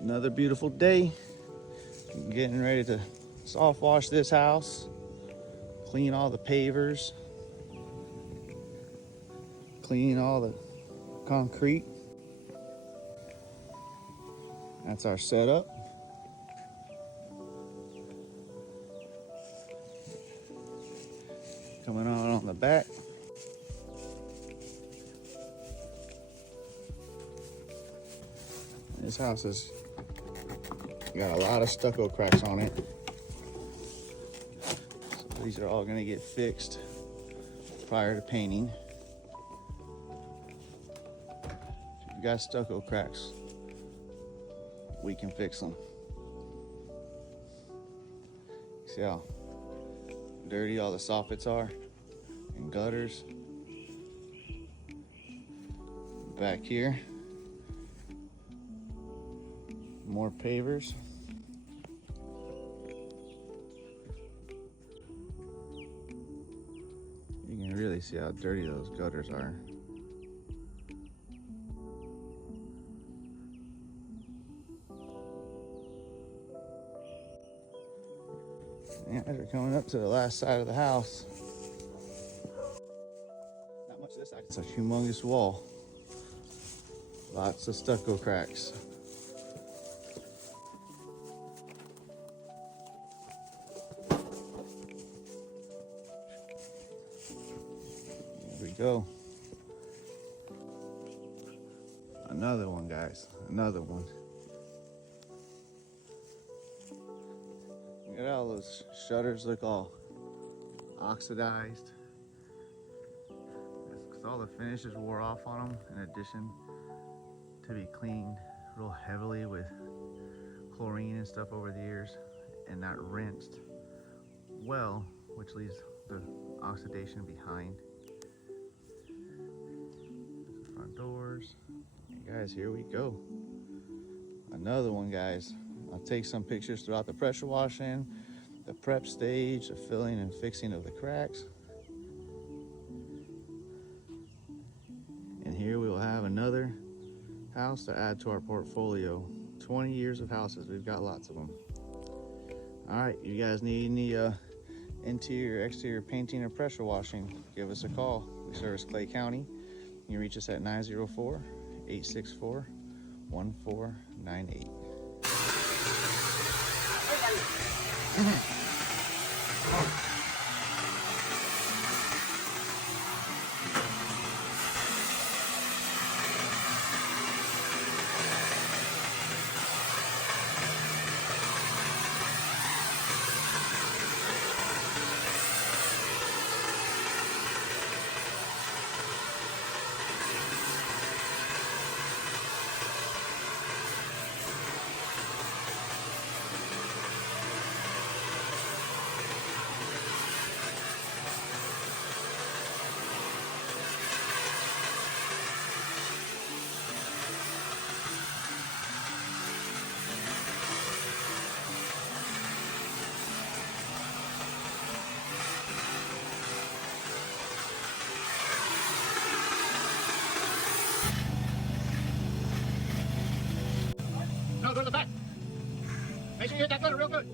Another beautiful day. Getting ready to soft wash this house, clean all the pavers, clean all the concrete. That's our setup. Coming on the back. This house has got a lot of stucco cracks on it. So these are all gonna get fixed prior to painting. If you've got stucco cracks, we can fix them. See how dirty all the soffits are and gutters. Back here, more pavers. You can really see how dirty those gutters are. Yeah, we're coming up to the last side of the house. Not much this side. It's a humongous wall. Lots of stucco cracks. Here we go. Another one, guys. Another one. Look at all those shutters look all oxidized. That's because all the finishes wore off on them, in addition to be cleaned real heavily with chlorine and stuff over the years and not rinsed well, which leaves the oxidation behind. Front doors. Hey guys, here we go. Another one, guys. I'll take some pictures throughout the pressure washing, the prep stage, the filling and fixing of the cracks. And here we will have another house to add to our portfolio. 20 years of houses, we've got lots of them. All right, you guys need any interior, exterior painting or pressure washing, give us a call. We service Clay County. You can reach us at 904-864-1498. No, go to the back. Make sure you hit that gutter real good.